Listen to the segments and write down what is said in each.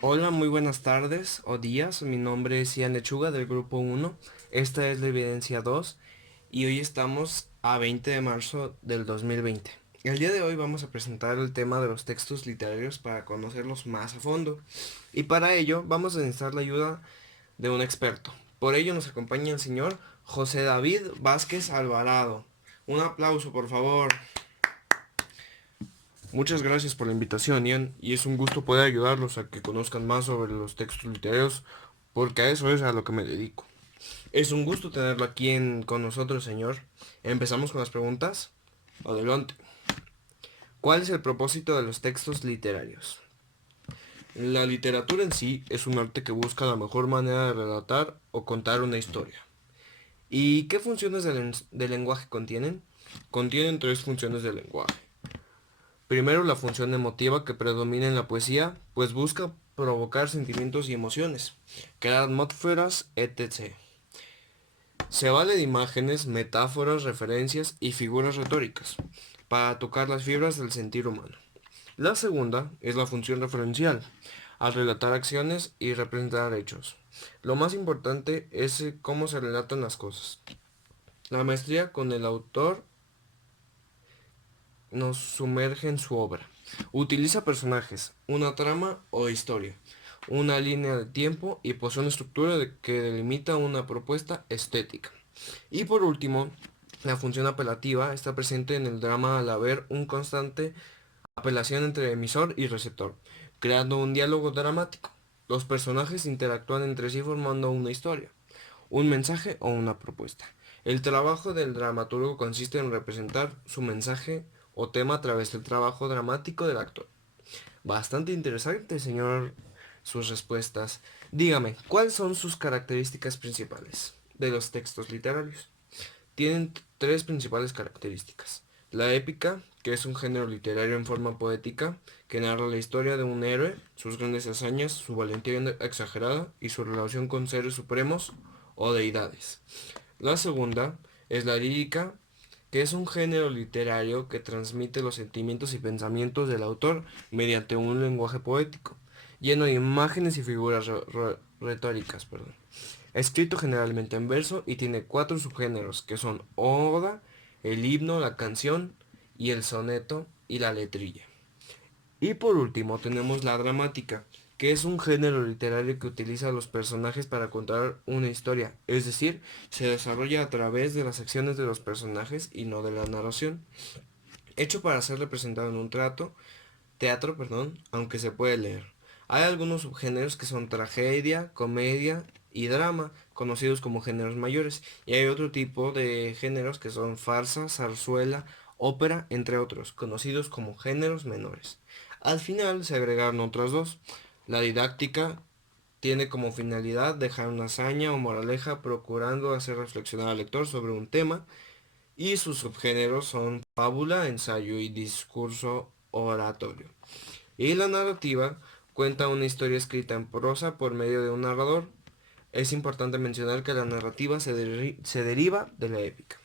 Hola, muy buenas tardes o días. Mi nombre es Ian Lechuga del grupo 1. Esta es la evidencia 2 y hoy estamos a 20 de marzo del 2020. El día de hoy vamos a presentar el tema de los textos literarios para conocerlos más a fondo. Y para ello vamos a necesitar la ayuda de un experto. Por ello nos acompaña el señor José David Vázquez Alvarado. Un aplauso, por favor. Muchas gracias por la invitación, Ian, y es un gusto poder ayudarlos a que conozcan más sobre los textos literarios, porque a eso es a lo que me dedico. Es un gusto tenerlo aquí con nosotros, señor. Empezamos con las preguntas. Adelante. ¿Cuál es el propósito de los textos literarios? La literatura en sí es un arte que busca la mejor manera de relatar o contar una historia. ¿Y qué funciones del lenguaje contienen? Contienen tres funciones del lenguaje. Primero, la función emotiva que predomina en la poesía, pues busca provocar sentimientos y emociones, crear atmósferas, etc. Se vale de imágenes, metáforas, referencias y figuras retóricas para tocar las fibras del sentir humano. La segunda es la función referencial, al relatar acciones y representar hechos. Lo más importante es cómo se relatan las cosas. La maestría con el autor nos sumerge en su obra. Utiliza personajes, una trama o historia, una línea de tiempo y posee una estructura que delimita una propuesta estética. Y por último, la función apelativa está presente en el drama al haber un constante apelación entre emisor y receptor, creando un diálogo dramático. Los personajes interactúan entre sí formando una historia, un mensaje o una propuesta. El trabajo del dramaturgo consiste en representar su mensaje o tema a través del trabajo dramático del actor. Bastante interesante, señor, sus respuestas. Dígame, ¿cuáles son sus características principales de los textos literarios? Tienen tres principales características. La épica, que es un género literario en forma poética, que narra la historia de un héroe, sus grandes hazañas, su valentía exagerada y su relación con seres supremos o deidades. La segunda es la lírica, que es un género literario que transmite los sentimientos y pensamientos del autor mediante un lenguaje poético, lleno de imágenes y figuras retóricas, perdón. Escrito generalmente en verso y tiene cuatro subgéneros, que son oda, el himno, la canción y el soneto y la letrilla. Y por último tenemos la dramática, que es un género literario que utiliza a los personajes para contar una historia, es decir, se desarrolla a través de las acciones de los personajes y no de la narración, hecho para ser representado en un teatro, perdón, aunque se puede leer. Hay algunos subgéneros que son tragedia, comedia y drama, conocidos como géneros mayores, y hay otro tipo de géneros que son farsa, zarzuela, ópera, entre otros, conocidos como géneros menores. Al final se agregaron otras dos. La didáctica tiene como finalidad dejar una hazaña o moraleja procurando hacer reflexionar al lector sobre un tema, y sus subgéneros son fábula, ensayo y discurso oratorio. Y la narrativa cuenta una historia escrita en prosa por medio de un narrador. Es importante mencionar que la narrativa se deriva de la épica.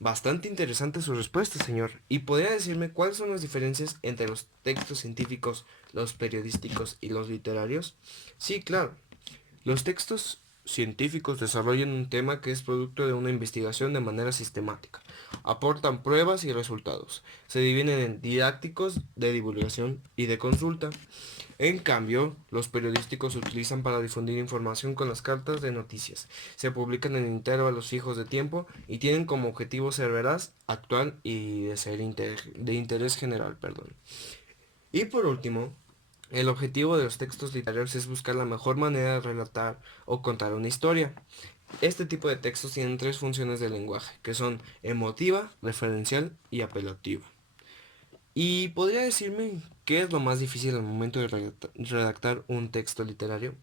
Bastante interesante su respuesta, señor. ¿Y podría decirme cuáles son las diferencias entre los textos científicos, los periodísticos y los literarios? Sí, claro. Los textos científicos desarrollan un tema que es producto de una investigación de manera sistemática. Aportan pruebas y resultados. Se dividen en didácticos, de divulgación y de consulta. En cambio, los periodísticos se utilizan para difundir información con las cartas de noticias. Se publican en intervalos fijos de tiempo y tienen como objetivo ser veraz, actual y de interés general, perdón. Y por último, el objetivo de los textos literarios es buscar la mejor manera de relatar o contar una historia. Este tipo de textos tienen tres funciones del lenguaje, que son emotiva, referencial y apelativa. ¿Y podría decirme qué es lo más difícil al momento de redactar un texto literario?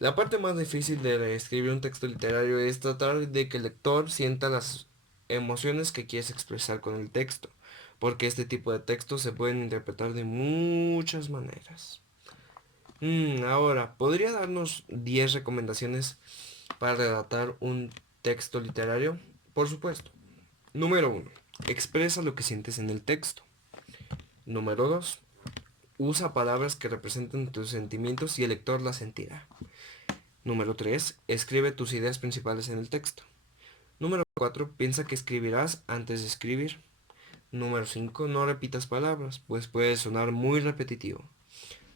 La parte más difícil de escribir un texto literario es tratar de que el lector sienta las emociones que quieres expresar con el texto, porque este tipo de textos se pueden interpretar de muchas maneras. Ahora, ¿podría darnos 10 recomendaciones para redactar un texto literario? Por supuesto. Número uno, expresa lo que sientes en el texto. Número 2, Usa palabras que representen tus sentimientos y el lector las sentirá. Número 3. Escribe tus ideas principales en el texto. Número 4. Piensa que escribirás antes de escribir. Número 5. No repitas palabras, pues puede sonar muy repetitivo.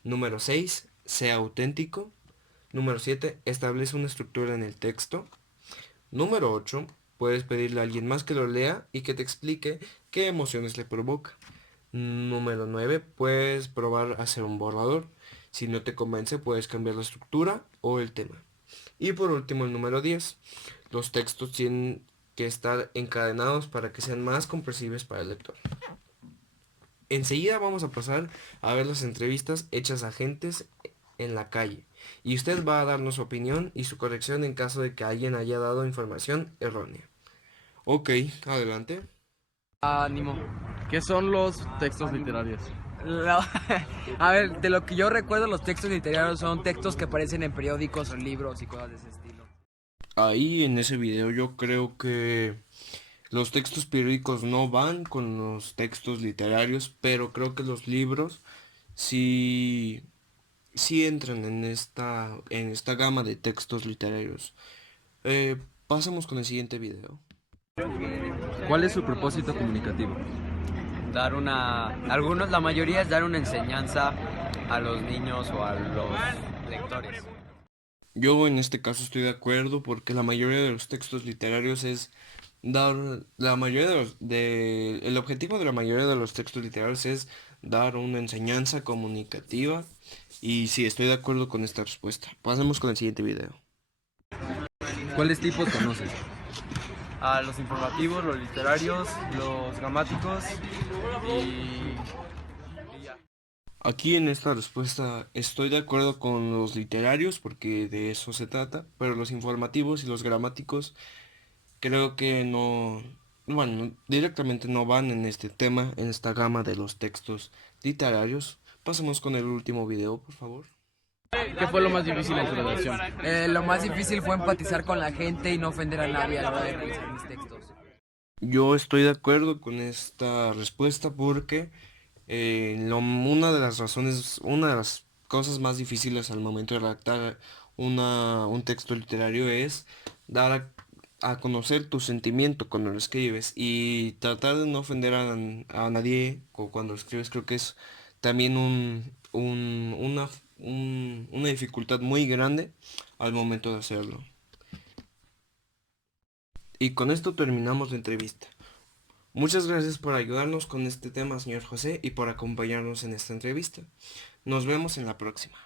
Número 6. Sea auténtico. Número 7. Establece una estructura en el texto. Número 8. Puedes pedirle a alguien más que lo lea y que te explique qué emociones le provoca. Número 9. Puedes probar a hacer un borrador. Si no te convence, puedes cambiar la estructura o el tema. Y por último, el número 10. Los textos tienen que estar encadenados para que sean más comprensibles para el lector. Enseguida vamos a pasar a ver las entrevistas hechas a gentes en la calle. Y usted va a darnos su opinión y su corrección en caso de que alguien haya dado información errónea. Ok, adelante. Ánimo. ¿Qué son los textos literarios? La- A ver, de lo que yo recuerdo, los textos literarios son textos que aparecen en periódicos o libros y cosas de ese estilo. Ahí en ese video yo creo que los textos periódicos no van con los textos literarios, pero creo que los libros sí, sí entran en esta gama de textos literarios. Pasemos con el siguiente video. ¿Cuál es su propósito comunicativo? La mayoría es dar una enseñanza a los niños o a los lectores. Yo en este caso estoy de acuerdo porque la mayoría de los textos literarios es dar, la mayoría el objetivo de la mayoría de los textos literarios es dar una enseñanza comunicativa y sí, estoy de acuerdo con esta respuesta. Pasemos con el siguiente video. ¿Cuáles tipos conoces? A los informativos, los literarios, los gramáticos y ya. Aquí en esta respuesta estoy de acuerdo con los literarios porque de eso se trata, pero los informativos y los gramáticos creo que no, bueno, directamente no van en este tema, en esta gama de los textos literarios. Pasemos con el último video, por favor. ¿Qué fue lo más difícil en su redacción? Lo más difícil fue empatizar con la gente y no ofender a nadie a la hora de realizar mis textos. Yo estoy de acuerdo con esta respuesta porque una de las cosas más difíciles al momento de redactar un texto literario es dar a conocer tu sentimiento cuando lo escribes y tratar de no ofender a nadie o cuando lo escribes creo que es también una dificultad muy grande al momento de hacerlo. Y con esto terminamos la entrevista. Muchas gracias por ayudarnos con este tema, señor José, y por acompañarnos en esta entrevista. Nos vemos en la próxima.